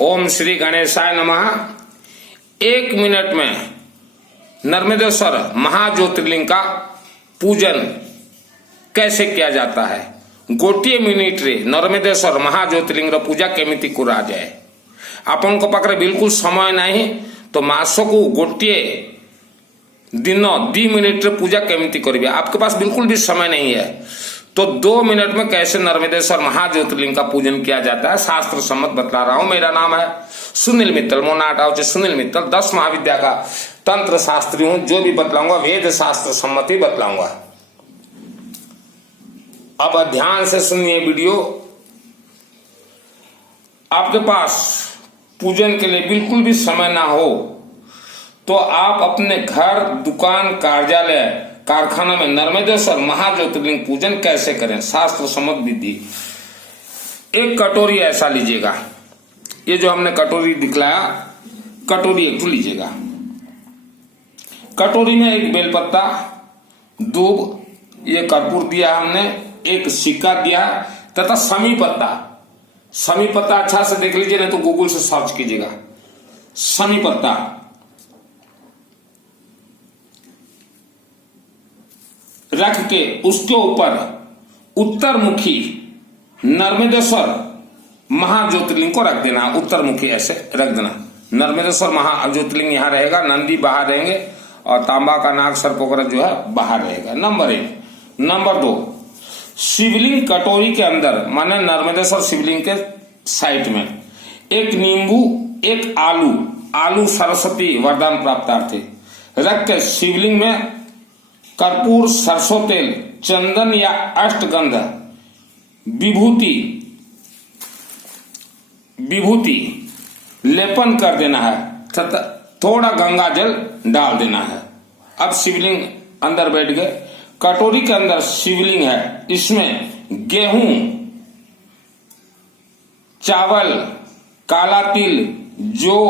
ओम श्री गणेशाय नमः। 1 मिनट में नर्मदेश्वर महाज्योतिर्लिंग का पूजन कैसे किया जाता है, गोटे मिनिट रे नर्मदेश्वर महाज्योतिर्लिंग पूजा केमिति करा जाए। आपन को पाखरे बिल्कुल समय नहीं तो मासकू गोटे दिन 2 मिनिट रे पूजा केमिति करिवे। आपके पास बिल्कुल भी समय नहीं है तो 2 मिनट में कैसे नर्मदेश्वर महाज्योतिर्लिंग का पूजन किया जाता है शास्त्र सम्मत बतला रहा हूं। मेरा नाम है सुनील मित्तल, मोनाटाव सुनील मित्तल। 10 महाविद्या का तंत्र शास्त्री हूं। जो भी बतलाऊंगा वेद शास्त्र सम्मत ही बतलाऊंगा। अब ध्यान से सुनिए वीडियो। आपके पास पूजन के लिए बिल्कुल भी समय ना हो तो आप अपने घर, दुकान, कार्यालय, कारखाना में नर्मदेश्वर महाज्योतिर्लिंग पूजन कैसे करें, शास्त्र सम्मत विधि। एक कटोरी ऐसा लीजिएगा, ये जो हमने कटोरी दिखलाया, कटोरी एक लीजिएगा। कटोरी में एक बेलपत्ता, दूब, ये कर्पूर दिया हमने, एक सिक्का दिया तथा समी पत्ता। समी पत्ता अच्छा से देख लीजिए, नहीं तो गूगल से सर्च कीजिएगा। समी पत्ता रख के उसके ऊपर उत्तर मुखी नर्मदेश्वर महाज्योतिर्लिंग को रख देना। उत्तर मुखी ऐसे रख देना। नर्मदेश्वर महाज्योतिर्लिंग यहां रहेगा, नंदी बाहर रहेंगे और तांबा का नाग सर्प वगैरह जो है बाहर रहेगा। नंबर 1। नंबर 2, शिवलिंग कटोरी के अंदर माने नर्मदेश्वर शिवलिंग के साइड में एक नींबू, एक आलू सरस्वती वरदान प्राप्तार्थी रख के शिवलिंग में कर्पूर, सरसों तेल, चंदन या अष्टगंध, विभूति लेपन कर देना है तथा थोड़ा गंगा जल डाल देना है। अब शिवलिंग अंदर बैठ गए। कटोरी के अंदर शिवलिंग है, इसमें गेहूं, चावल, काला तिल, जौ,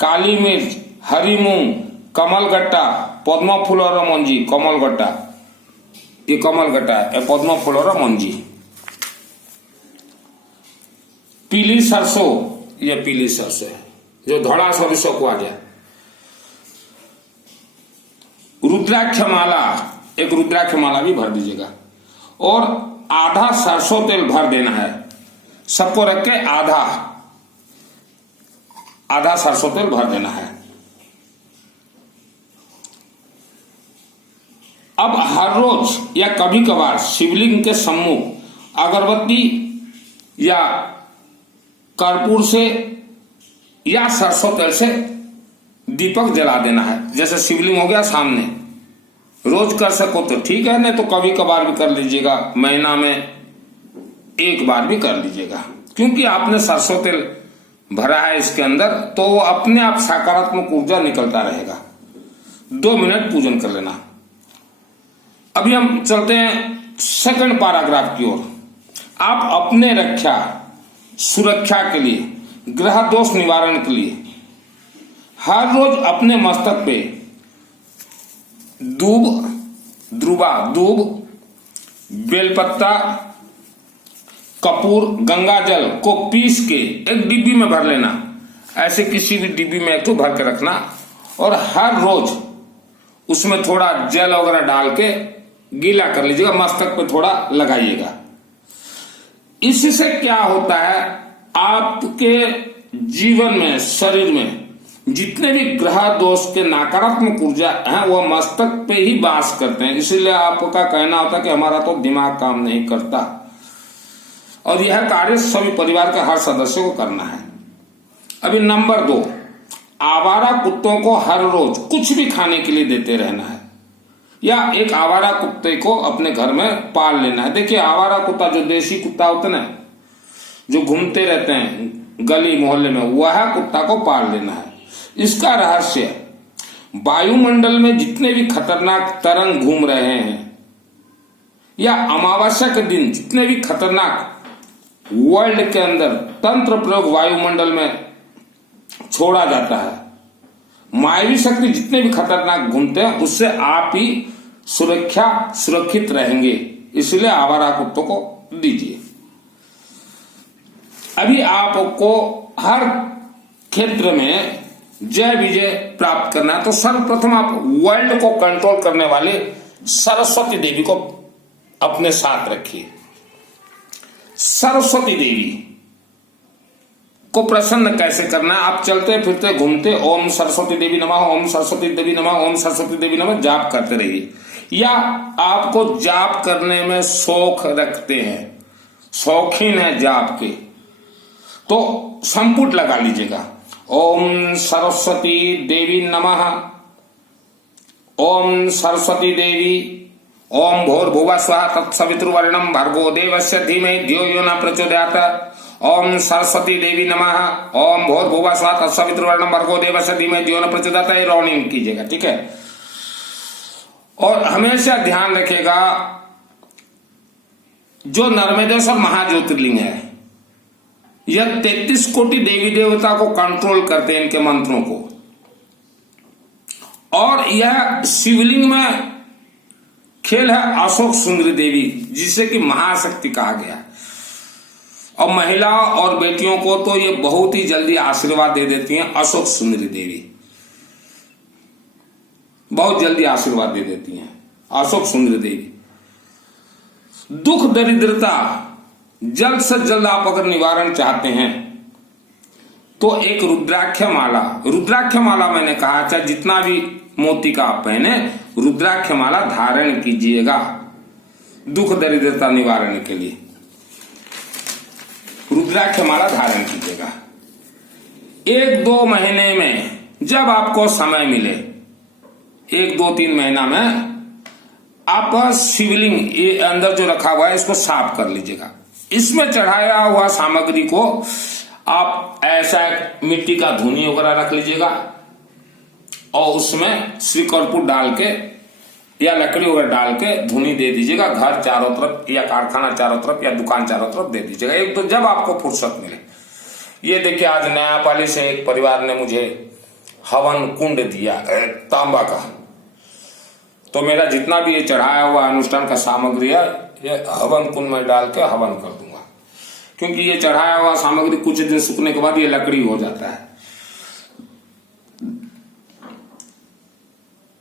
काली मिर्च, हरी मूंग, कमलगट्टा, पद्म फूल और मंजी, कमलगट्टा, ये कमलगट्टा है, पद्म फूल और मंजी, पीली सरसों, ये पीली सरसों है जो धड़ा सरसों को आ जाए, रुद्राक्ष माला, एक रुद्राक्ष माला भी भर दीजिएगा और आधा सरसों तेल भर देना है। सबको रख के आधा सरसों तेल भर देना है। अब हर रोज या कभी कभार शिवलिंग के सम्मुख अगरबत्ती या कर्पूर से या सरसों तेल से दीपक जला देना है। जैसे शिवलिंग हो गया सामने, रोज कर सको तो ठीक है, नहीं तो कभी कभार भी कर लीजिएगा, महीना में 1 बार भी कर लीजिएगा। क्योंकि आपने सरसों तेल भरा है इसके अंदर तो अपने आप सकारात्मक ऊर्जा निकलता रहेगा। 2 मिनट पूजन कर लेना। अभी हम चलते हैं सेकंड पैराग्राफ की ओर। आप अपने रक्षा, सुरक्षा के लिए, ग्रह दोष निवारण के लिए हर रोज अपने मस्तक पे दूब, बेलपत्ता, कपूर, गंगा जल को पीस के एक डिब्बी में भर लेना। ऐसे किसी भी डिब्बी में एक तो भर के रखना और हर रोज उसमें थोड़ा जल वगैरह डाल के गीला कर लीजिएगा, मस्तक पे थोड़ा लगाइएगा। इससे क्या होता है, आपके जीवन में, शरीर में जितने भी ग्रह दोष के नकारात्मक ऊर्जा है वह मस्तक पे ही वास करते हैं। इसीलिए आपका कहना होता है कि हमारा तो दिमाग काम नहीं करता। और यह कार्य सभी परिवार के हर सदस्य को करना है। अभी नंबर 2, आवारा कुत्तों को हर रोज कुछ भी खाने के लिए देते रहना है या एक आवारा कुत्ते को अपने घर में पाल लेना है। देखिए आवारा कुत्ता जो देसी कुत्ता होता है ना, जो घूमते रहते हैं गली मोहल्ले में, वह कुत्ता को पाल लेना है। इसका रहस्य, वायुमंडल में जितने भी खतरनाक तरंग घूम रहे हैं या अमावस्या के दिन जितने भी खतरनाक वर्ल्ड के अंदर तंत्र प्रयोग वायुमंडल में छोड़ा जाता है, मायावी शक्ति जितने भी खतरनाक घूमते हैं उससे आप ही सुरक्षित रहेंगे। इसलिए आवारा कुत्तों को दीजिए। अभी आपको हर क्षेत्र में जय विजय प्राप्त करना है तो सर्वप्रथम आप वर्ल्ड को कंट्रोल करने वाले सरस्वती देवी को अपने साथ रखिए। सरस्वती देवी को प्रसन्न कैसे करना है? आप चलते फिरते घूमते ओम सरस्वती देवी नमः, ओम सरस्वती देवी नमः, ओम सरस्वती देवी नमः जाप करते रहिए। या आपको जाप करने में शौक रखते हैं, शौकीन है जाप के, तो संपुट लगा लीजिएगा। ओम सरस्वती देवी नमः, ओम सरस्वती देवी, ओम भूर्भुवः स्वः तत्सवितुर्वरेण्यं भर्गो देवस्य धीमहि धियो यो न प्रचोदयात्। ओम सरस्वती देवी नमः, ओम भूर्भुवः स्वः तत्सवितुर्वरेण्यं भर्गो देवस्य धीमहि धियो न प्रचोदयात्। ये राउंडिंग कीजिएगा, ठीक है। और हमेशा ध्यान रखिएगा जो नर्मदेश्वर महाज्योतिर्लिंग है यह 33 कोटि देवी देवता को कंट्रोल करते हैं, इनके मंत्रों को। और यह शिवलिंग में खेल है अशोक सुंदरी देवी, जिसे कि महाशक्ति कहा गया। और महिला और बेटियों को तो ये बहुत ही जल्दी आशीर्वाद दे देती हैं। अशोक सुंदरी देवी बहुत जल्दी आशीर्वाद दे देती हैं, अशोक सुंदरी देवी। दुख दरिद्रता जल्द से जल्द आप अगर निवारण चाहते हैं तो एक रुद्राक्ष माला, रुद्राक्ष माला मैंने कहा चाहे जितना भी मोती का आप पहने, रुद्राक्ष माला धारण कीजिएगा दुख दरिद्रता निवारण के लिए। रुद्राक्ष माला धारण कीजिएगा। 1-2 महीने में जब आपको समय मिले, 1-2-3 महीना में आप शिवलिंग ये अंदर जो रखा हुआ है इसको साफ कर लीजिएगा। इसमें चढ़ाया हुआ सामग्री को आप ऐसा मिट्टी का धूनी वगैरह रख लीजिएगा और उसमें श्री कर्पूर डाल के या लकड़ी वगैरह डाल के धूनी दे दीजिएगा। घर चारों तरफ या कारखाना चारों तरफ या दुकान चारों तरफ दे दीजिएगा। एक तो जब आपको फुर्सत मिले। ये देखिए आज नयापाली से एक परिवार ने मुझे हवन कुंड दिया तांबा का, तो मेरा जितना भी ये चढ़ाया हुआ अनुष्ठान का सामग्री है ये हवन कुंड में डाल के हवन कर दूंगा, क्योंकि ये चढ़ाया हुआ सामग्री कुछ दिन सूखने के बाद ये लकड़ी हो जाता है।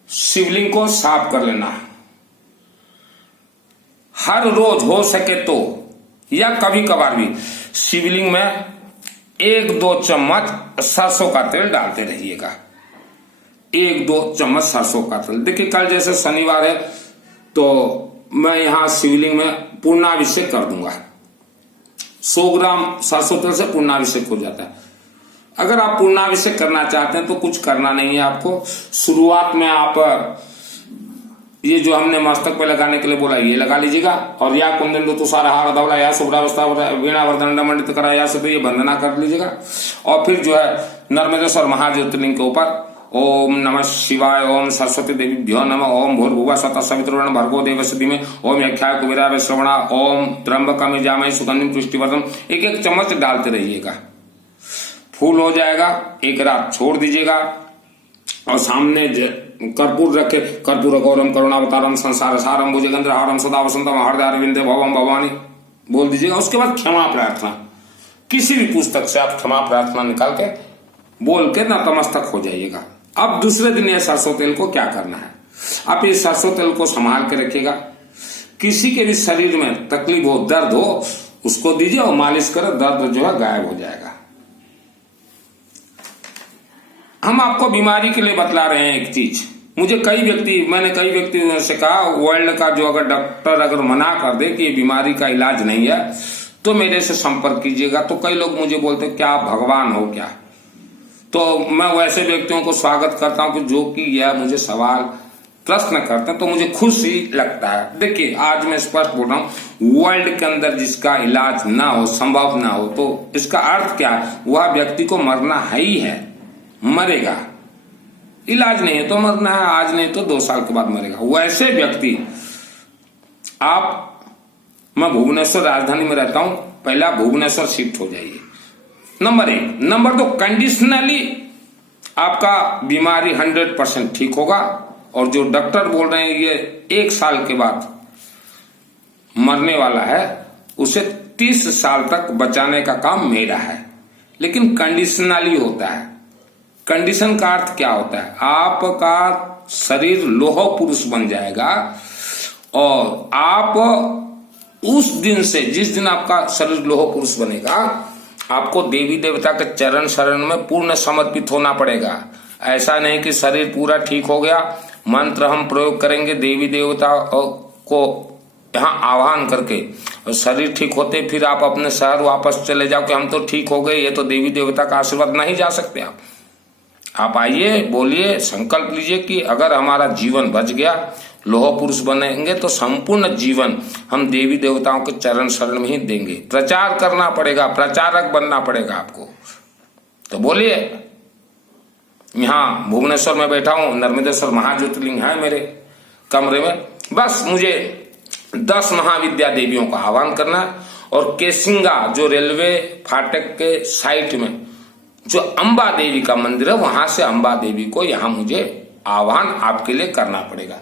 शिवलिंग को साफ कर लेना हर रोज हो सके तो, या कभी कभार भी शिवलिंग में 1-2 चम्मच सरसों का तेल डालते रहिएगा। 1-2 चम्मच सरसों का तेल। देखिए कल जैसे शनिवार है तो मैं यहां शिवलिंग में पूर्णाभिषेक कर दूंगा। 100 ग्राम सरसों तेल से पूर्णाभिषेक हो जाता है। अगर आप पूर्णाभिषेक करना चाहते हैं तो कुछ करना नहीं है आपको। शुरुआत में आप ये जो हमने मस्तक पे लगाने के लिए बोला ये लगा लीजिएगा। और या कुंदन ऋतु सारा हार धवला या शुभ्रावस्था वीणा वर्धन मंडित करा या सब ये वंदना कर लीजिएगा। और फिर जो है नर्मदेश्वर महाज्योतिर्लिंग के ऊपर ओम नमः शिवाय, ओम सरस्वती देवीभ्यो नमः, ओम भूर्भुवः स्वः तत्सवितुर्वरेण्यं भर्गो देवस्य धीमहि, ओम यज्ञाय कुबेराय श्रवणा, ओम त्र्यंबकं यजामहे सुगंधिं पुष्टिवर्धनम्। 1-1 चम्मच डालते रहिएगा। फूल हो जाएगा, एक रात छोड़ दीजिएगा और सामने कर्पूर रखे। कर्पूर गौरम करुणावतारम संसार सारम भुजगेंद्रहारम सदा वसंतम हृदयारविंदे भवम भवानी बोल दीजिएगा। उसके बाद क्षमा प्रार्थना, किसी भी पुस्तक से आप क्षमा प्रार्थना निकाल के बोल के नतमस्तक हो जाइएगा। अब दूसरे दिन ये सरसों तेल को क्या करना है, आप ये सरसों तेल को संभाल के रखिएगा। किसी के भी शरीर में तकलीफ हो, दर्द हो, उसको दीजिए और मालिश करें, दर्द जो है गायब हो जाएगा। हम आपको बीमारी के लिए बतला रहे हैं एक चीज। मैंने कई व्यक्तियों से कहा वर्ल्ड का जो अगर डॉक्टर अगर मना कर दे कि ये बीमारी का इलाज नहीं है तो मेरे से संपर्क कीजिएगा। तो कई लोग मुझे बोलते क्या आप भगवान हो क्या? तो मैं वैसे व्यक्तियों को स्वागत करता हूं कि जो कि यह मुझे सवाल प्रश्न करते हैं तो मुझे खुशी लगता है। देखिए आज मैं स्पष्ट बोल रहा हूं, वर्ल्ड के अंदर जिसका इलाज ना हो, संभव ना हो, तो इसका अर्थ क्या है? वह व्यक्ति को मरना है ही है, मरेगा। इलाज नहीं है तो मरना है, आज नहीं तो 2 साल के बाद मरेगा। वैसे व्यक्ति मैं भुवनेश्वर राजधानी में रहता हूं, पहला भुवनेश्वर शिफ्ट हो जाइए। नंबर 1। नंबर 2, कंडीशनली आपका बीमारी 100% ठीक होगा। और जो डॉक्टर बोल रहे हैं ये 1 साल के बाद मरने वाला है, उसे 30 साल तक बचाने का काम मेरा है। लेकिन कंडीशनली होता है। कंडीशन का अर्थ क्या होता है? आपका शरीर लोह पुरुष बन जाएगा और आप उस दिन से, जिस दिन आपका शरीर लोह पुरुष बनेगा, आपको देवी देवता के चरण शरण में पूर्ण समर्पित होना पड़ेगा। ऐसा नहीं कि शरीर पूरा ठीक हो गया, मंत्र हम प्रयोग करेंगे देवी देवता को यहाँ आह्वान करके, और शरीर ठीक होते फिर आप अपने शहर वापस चले जाओ कि हम तो ठीक हो गए, ये तो देवी देवता का आशीर्वाद। नहीं जा सकते आप आइए, बोलिए, संकल्प लीजिए कि अगर हमारा जीवन बच गया, लोह पुरुष बनेंगे तो संपूर्ण जीवन हम देवी देवताओं के चरण शरण में ही देंगे। प्रचार करना पड़ेगा, प्रचारक बनना पड़ेगा आपको। तो बोलिए। यहाँ भुवनेश्वर में बैठा हूं, नर्मदेश्वर महाज्योतिर्लिंग है मेरे कमरे में, बस मुझे 10 महाविद्या देवियों का आह्वान करना है। और केसिंगा जो रेलवे फाटक के साइड में जो अंबा देवी का मंदिर है, वहां से अंबा देवी को यहाँ मुझे आह्वान आपके लिए करना पड़ेगा।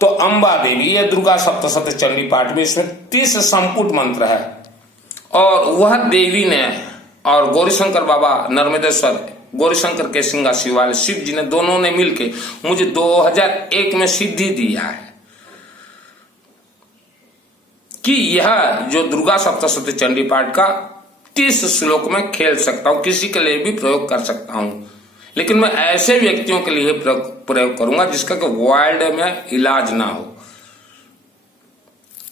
तो अंबा देवी, ये दुर्गा सप्तशती चंडी पाठ में, इसमें 30 संपुट मंत्र है। और वह देवी ने और गौरीशंकर बाबा नर्मदेश्वर, गौरीशंकर केसिंगा शिवालय, शिव जी ने, दोनों ने मिलके मुझे 2001 में सिद्धि दिया है कि यह जो दुर्गा सप्तशती चंडी पाठ का 30 श्लोक में खेल सकता हूं, किसी के लिए भी प्रयोग कर सकता हूं। लेकिन मैं ऐसे व्यक्तियों के लिए प्रयोग करूंगा जिसका कि वर्ल्ड में इलाज ना हो,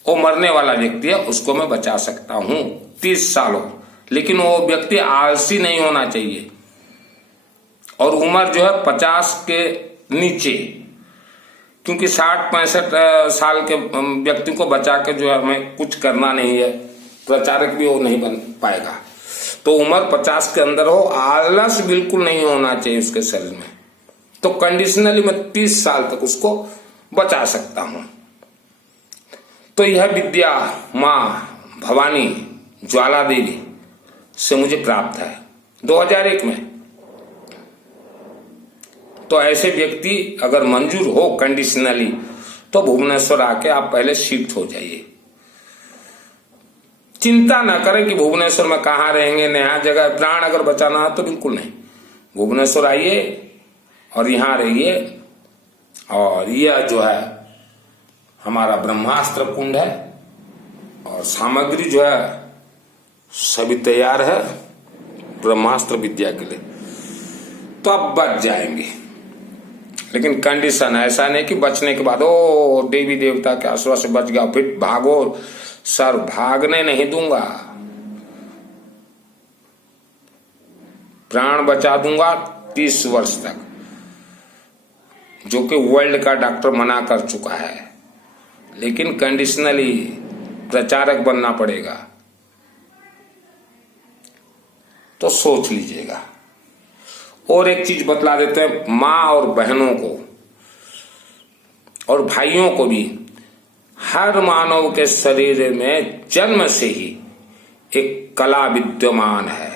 वो मरने वाला व्यक्ति है, उसको मैं बचा सकता हूं 30 सालों। लेकिन वो व्यक्ति आलसी नहीं होना चाहिए और उम्र जो है 50 के नीचे, क्योंकि 60-65 साल के व्यक्ति को बचा के जो है हमें कुछ करना नहीं है, प्रचारक भी वो नहीं बन पाएगा। तो उम्र 50 के अंदर हो, आलस बिल्कुल नहीं होना चाहिए उसके शरीर में। तो कंडीशनली मैं 30 साल तक उसको बचा सकता हूं। तो यह विद्या मां भवानी ज्वाला देवी से मुझे प्राप्त है 2001 में। तो ऐसे व्यक्ति अगर मंजूर हो कंडीशनली, तो भुवनेश्वर आके आप पहले शिफ्ट हो जाइए। चिंता ना करें कि भुवनेश्वर में कहाँ रहेंगे, नया जगह, प्राण अगर बचाना है तो बिल्कुल नहीं। भुवनेश्वर आइए और यहाँ रहिए। और यह जो है हमारा ब्रह्मास्त्र कुंड है और सामग्री जो है सभी तैयार है ब्रह्मास्त्र विद्या के लिए। तो आप बच जाएंगे, लेकिन कंडीशन ऐसा नहीं कि बचने के बाद ओ देवी देवता के आशीर्वाद से बच गया फिर भागो। सर, भागने नहीं दूंगा, प्राण बचा दूंगा 30 वर्ष तक, जो कि वर्ल्ड का डॉक्टर मना कर चुका है। लेकिन कंडीशनली प्रचारक बनना पड़ेगा। तो सोच लीजिएगा। और एक चीज बतला देते हैं, माँ और बहनों को और भाइयों को भी, हर मानव के शरीर में जन्म से ही एक कला विद्यमान है।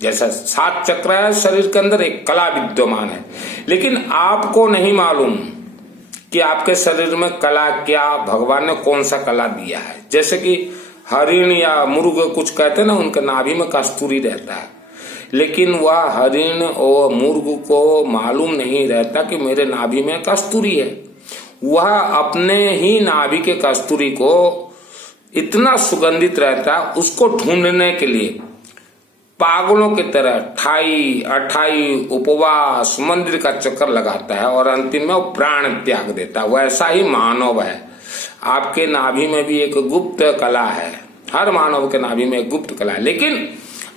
जैसा 7 चक्र है शरीर के अंदर, एक कला विद्यमान है। लेकिन आपको नहीं मालूम कि आपके शरीर में कला क्या, भगवान ने कौन सा कला दिया है। जैसे कि हरिण या मुर्ग कुछ कहते हैं ना, उनके नाभि में कस्तूरी रहता है, लेकिन वह हरिण और मुर्ग को मालूम नहीं रहता कि मेरे नाभि में कस्तूरी है। वह अपने ही नाभि के कस्तूरी को इतना सुगंधित रहता है, उसको ढूंढने के लिए पागलों की तरह 28 उपवास, मंदिर का चक्कर लगाता है और अंतिम में वो प्राण त्याग देता है। वैसा ही मानव है। आपके नाभि में भी एक गुप्त कला है। हर मानव के नाभि में एक गुप्त कला है, लेकिन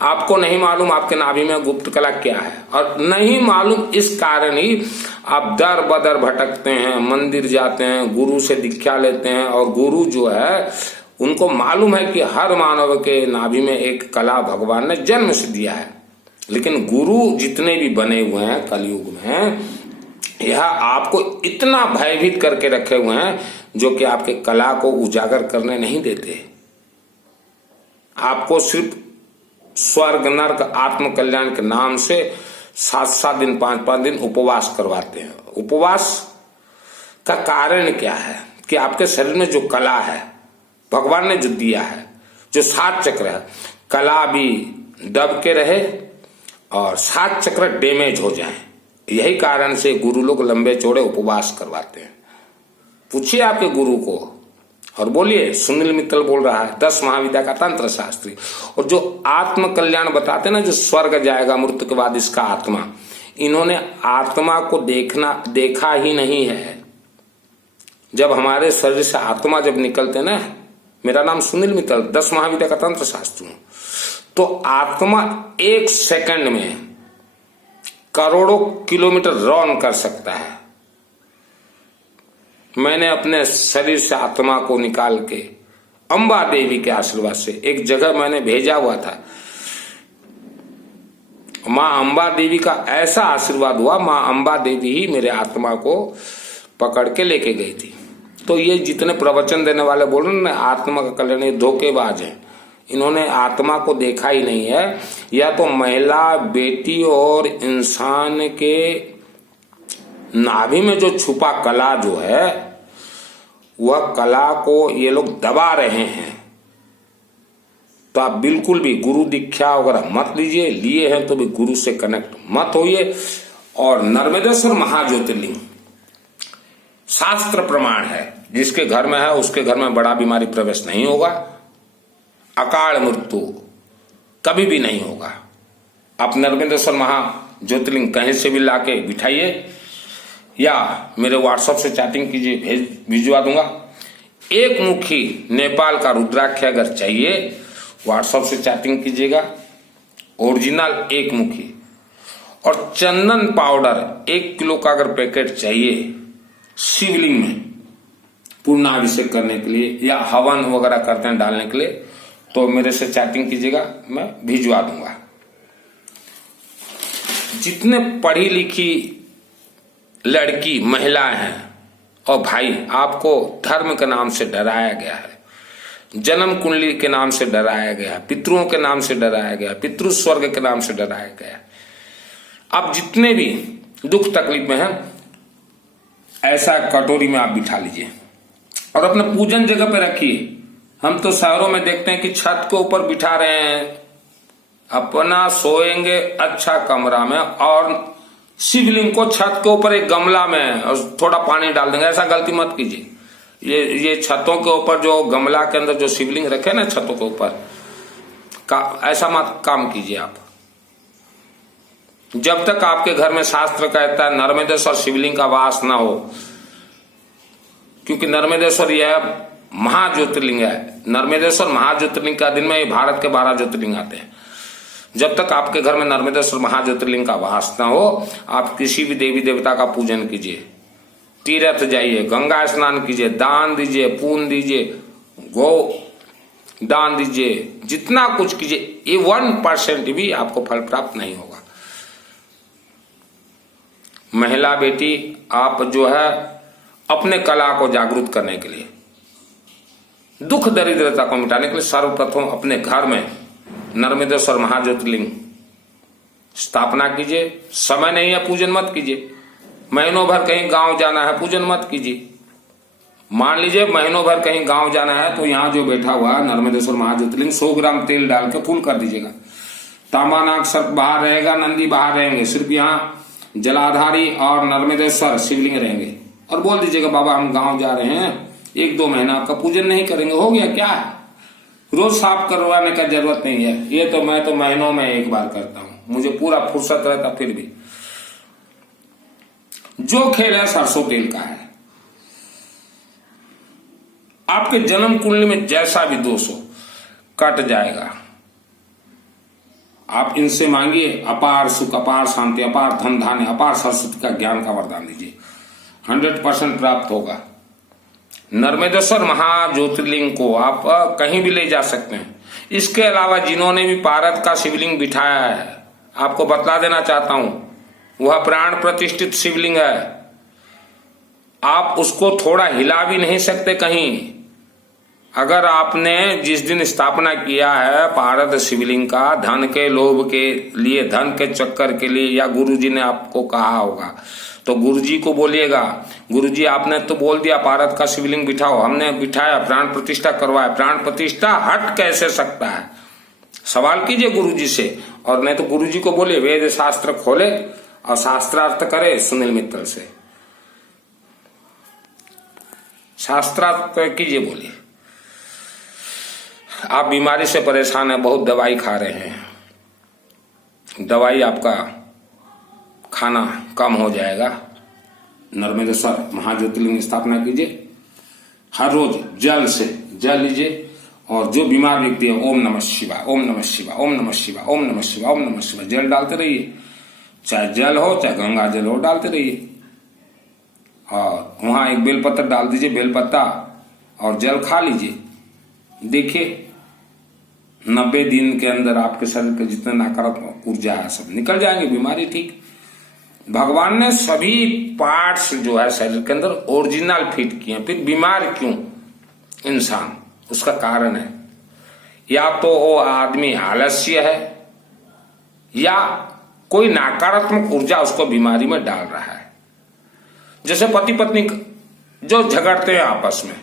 आपको नहीं मालूम आपके नाभि में गुप्त कला क्या है। और नहीं मालूम इस कारण ही आप दर बदर भटकते हैं, मंदिर जाते हैं, गुरु से दीक्षा लेते हैं, और गुरु जो है उनको मालूम है कि हर मानव के नाभि में एक कला भगवान ने जन्म से दिया है। लेकिन गुरु जितने भी बने हुए हैं कलयुग में, यह आपको इतना भयभीत करके रखे हुए हैं जो कि आपके कला को उजागर करने नहीं देते। आपको सिर्फ स्वर्ग नर्क आत्म कल्याण के नाम से 7-7 दिन 5-5 दिन उपवास करवाते हैं। उपवास का कारण क्या है कि आपके शरीर में जो कला है भगवान ने जो दिया है, जो 7 चक्र है, कला भी दब के रहे और 7 चक्र डैमेज हो जाएं। यही कारण से गुरु लोग लंबे चौड़े उपवास करवाते हैं। पूछिए आपके गुरु को और बोलिए सुनील मित्तल बोल रहा है, 10 महाविद्या का तंत्र शास्त्री। और जो आत्म कल्याण बताते ना, जो स्वर्ग जाएगा मृत्यु के बाद इसका आत्मा, इन्होंने आत्मा को देखा ही नहीं है। जब हमारे शरीर से आत्मा जब निकलते ना, मेरा नाम सुनील मित्तल, 10 महाविद्या का तंत्र शास्त्री हूं, तो आत्मा 1 सेकंड में करोड़ों किलोमीटर रन कर सकता है। मैंने अपने शरीर से आत्मा को निकाल के अंबा देवी के आशीर्वाद से एक जगह मैंने भेजा हुआ था। मां अंबा देवी का ऐसा आशीर्वाद हुआ, मां अंबा देवी ही मेरे आत्मा को पकड़ के लेके गई थी। तो ये जितने प्रवचन देने वाले बोल रहे ना आत्मा का कल्याण, ये धोखेबाज है। इन्होंने आत्मा को देखा ही नहीं है। या तो महिला, बेटी और इंसान के नाभि में जो छुपा कला जो है, वह कला को ये लोग दबा रहे हैं। तो आप बिल्कुल भी गुरु दीक्षा वगैरह मत लीजिए, लिए हैं तो भी गुरु से कनेक्ट मत होइए। और नर्मदेश्वर महाज्योतिर्लिंग शास्त्र प्रमाण है, जिसके घर में है उसके घर में बड़ा बीमारी प्रवेश नहीं होगा, अकाल मृत्यु कभी भी नहीं होगा। आप नर्मदेश्वर महाज्योतिर्लिंग कहीं से भी लाके बिठाइए या मेरे व्हाट्सएप से चैटिंग कीजिए, भिजवा दूंगा। एक मुखी नेपाल का रुद्राक्ष अगर चाहिए, व्हाट्सएप से चैटिंग कीजिएगा, ओरिजिनल एक मुखी। और चंदन पाउडर 1 किलो का अगर पैकेट चाहिए शिवलिंग में पूर्णाभिषेक करने के लिए या हवन वगैरह करते हैं डालने के लिए, तो मेरे से चैटिंग कीजिएगा, मैं भिजवा दूंगा। जितने पढ़ी लिखी लड़की महिलाएं हैं और भाई, आपको धर्म के नाम से डराया गया है, जन्म कुंडली के नाम से डराया गया है, पितरों के नाम से डराया गया, पितृ स्वर्ग के नाम से डराया गया। अब जितने भी दुख तकलीफ में हैं, ऐसा कटोरी में आप बिठा लीजिए और अपने पूजन जगह पे रखिए। हम तो शहरों में देखते हैं कि छत के ऊपर बिठा रहे हैं, अपना सोएंगे अच्छा कमरा में और शिवलिंग को छत के ऊपर एक गमला में और थोड़ा पानी डाल देंगे। ऐसा गलती मत कीजिए। ये छतों के ऊपर जो गमला के अंदर जो शिवलिंग रखे ना छतों के ऊपर, ऐसा मत काम कीजिए आप। जब तक आपके घर में शास्त्र कहता है नर्मदेश्वर शिवलिंग का वास ना हो, क्योंकि नर्मदेश्वर यह महाज्योतिर्लिंग है। नर्मदेश्वर महाज्योतिर्लिंग का दिन में भारत के 12 ज्योतिर्लिंग आते हैं। जब तक आपके घर में नर्मदेश्वर महाज्योतिर्लिंग का वास ना हो, आप किसी भी देवी देवता का पूजन कीजिए, तीर्थ जाइए, गंगा स्नान कीजिए, दान दीजिए, पुण्य दीजिए, गौ दान दीजिए, जितना कुछ कीजिए, ये 1% भी आपको फल प्राप्त नहीं होगा। महिला बेटी, आप जो है अपने कला को जागरूक करने के लिए, दुख दरिद्रता को मिटाने के लिए सर्वप्रथम अपने घर में नर्मदेश्वर महाज्योतिर्लिंग स्थापना कीजिए। समय नहीं है पूजन मत कीजिए। महीनों भर कहीं गांव जाना है, पूजन मत कीजिए। मान लीजिए महीनों भर कहीं गांव जाना है, तो यहां जो बैठा हुआ नर्मदेश्वर महाज्योतिर्लिंग 100 ग्राम तेल डाल के फूल कर दीजिएगा। तांबानाग सर्प बाहर रहेगा, नंदी बाहर रहेंगे, सिर्फ यहाँ जलाधारी और नर्मदेश्वर शिवलिंग रहेंगे। और बोल दीजिएगा बाबा हम गांव जा रहे हैं, 1-2 महीना आपका पूजन नहीं करेंगे, हो गया। क्या है, रोज साफ करवाने का जरूरत नहीं है। ये तो मैं तो महीनों में एक बार करता हूं, मुझे पूरा फुर्सत रहता। फिर भी जो खेल है सरसों तेल का है। आपके जन्म कुंडली में जैसा भी दोष हो कट जाएगा। आप इनसे मांगिए, अपार सुख, अपार शांति, अपार धन धान्य, अपार सरस्वती का ज्ञान का वरदान दीजिए, 100% प्राप्त होगा। नर्मदेश्वर महाज्योतिर्लिंग को आप कहीं भी ले जा सकते हैं। इसके अलावा जिन्होंने भी भारत का शिवलिंग बिठाया है, आपको बतला देना चाहता हूं, वह प्राण प्रतिष्ठित शिवलिंग है। आप उसको थोड़ा हिला भी नहीं सकते कहीं। अगर आपने जिस दिन स्थापना किया है भारत शिवलिंग का, धन के लोभ के लिए, धन के चक्कर के लिए, या गुरुजी ने आपको कहा होगा, तो गुरुजी को बोलिएगा, गुरुजी आपने तो बोल दिया भारत का शिवलिंग बिठाओ, हमने बिठाया, प्राण प्रतिष्ठा करवाया, प्राण प्रतिष्ठा हट कैसे सकता है? सवाल कीजिए गुरुजी से, और नहीं तो गुरुजी को बोले वेद शास्त्र खोले और शास्त्रार्थ करे सुनील मित्तल से, शास्त्रार्थ कीजिए। बोलिए आप बीमारी से परेशान हैं, बहुत दवाई खा रहे हैं, दवाई आपका खाना कम हो जाएगा। नर्मदेश्वर महाज्योतिर्लिंग स्थापना कीजिए, हर रोज जल से जल लीजिए, और जो बीमार व्यक्ति है ओम नमः शिवाय, ओम नमः शिवाय, ओम नमः शिवाय, ओम नमः शिवाय, ओम नमः शिवाय जल डालते रहिए, चाहे जल हो चाहे गंगा जल हो डालते रहिए। और वहां एक बेलपत्र डाल दीजिए, बेलपत्ता और जल खा लीजिए। देखिए 90 दिन के अंदर आपके शरीर के जितने नकारात्मक ऊर्जा है सब निकल जाएंगे, बीमारी ठीक। भगवान ने सभी पार्ट्स जो है शरीर के अंदर ओरिजिनल फिट किए, फिर बीमार क्यों इंसान? उसका कारण है या तो वो आदमी आलस्य है या कोई नकारात्मक ऊर्जा उसको बीमारी में डाल रहा है। जैसे पति पत्नी जो झगड़ते हैं आपस में,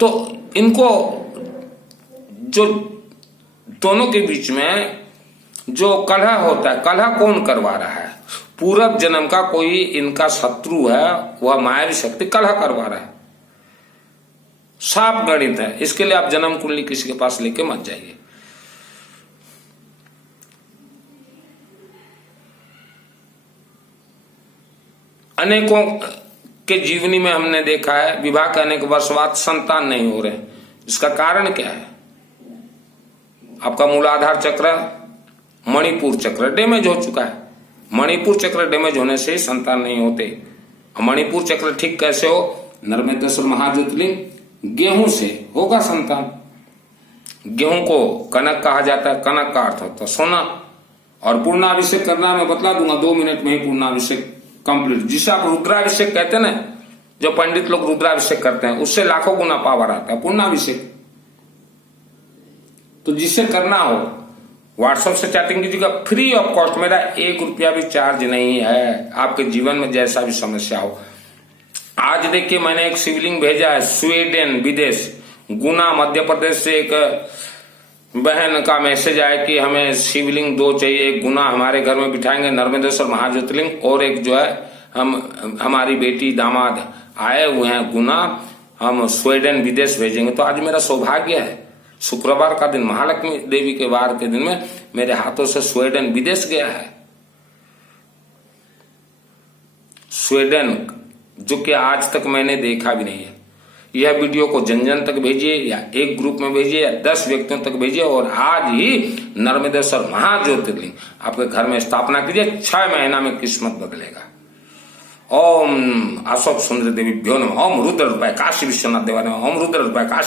तो इनको जो दोनों के बीच में जो कलह होता है, कलह कौन करवा रहा है? पूर्व जन्म का कोई इनका शत्रु है, वह मायावी शक्ति कलह करवा रहा है। साफ गणित है, इसके लिए आप जन्म कुंडली किसी के पास लेके मत जाइए। अनेकों के जीवनी में हमने देखा है विवाह करने के वर्ष बाद संतान नहीं हो रहे। इसका कारण क्या है? आपका मूलाधार चक्र, मणिपुर चक्र डैमेज हो चुका है। मणिपुर चक्र डैमेज होने से ही संतान नहीं होते। मणिपुर चक्र ठीक कैसे हो? नर्मदेश्वर महाज्योतिर्लिंग गेहूं से होगा संतान। गेहूं को कनक कहा जाता है, कनक का अर्थ होता है सोना। और पूर्णाभिषेक करना मैं बतला दूंगा, 2 मिनट में ही पूर्णाभिषेक कंप्लीट। जिसे आप रुद्राभिषेक कहते हैं ना, जो पंडित लोग रुद्राभिषेक करते हैं, उससे लाखों गुना पावर आता है पूर्णाभिषेक। तो जिसे करना हो व्हाट्सएप से चैटिंग कीजिएगा, फ्री ऑफ कॉस्ट। मेरा 1 रुपया भी चार्ज नहीं है। आपके जीवन में जैसा भी समस्या हो, आज देखिए मैंने एक शिवलिंग भेजा है स्वीडन विदेश, गुना मध्य प्रदेश से एक बहन का मैसेज आया कि हमें शिवलिंग 2 चाहिए, एक गुना हमारे घर में बिठाएंगे नर्मदेश्वर महाज्योतिर्लिंग, और एक जो है हमारी बेटी दामाद आए हुए हैं गुना, हम स्वीडन विदेश भेजेंगे। तो आज मेरा सौभाग्य है, शुक्रवार का दिन महालक्ष्मी देवी के वार के दिन में मेरे हाथों से स्वीडन विदेश गया है। स्वीडन जो कि आज तक मैंने देखा भी नहीं है। यह वीडियो को जन जन तक भेजिए, या एक ग्रुप में भेजिए, या 10 व्यक्तियों तक भेजिए, और आज ही नर्मदेश्वर महाज्योतिर्लिंग आपके घर में स्थापना कीजिए। 6 महीना में किस्मत बदलेगा। ओम अशोक सुंदर देवी भ्यो नमः, ओम रुद्र रूपाय काशी विश्वनाथ देवाय नमः, ओम रुद्र रूपाय काशी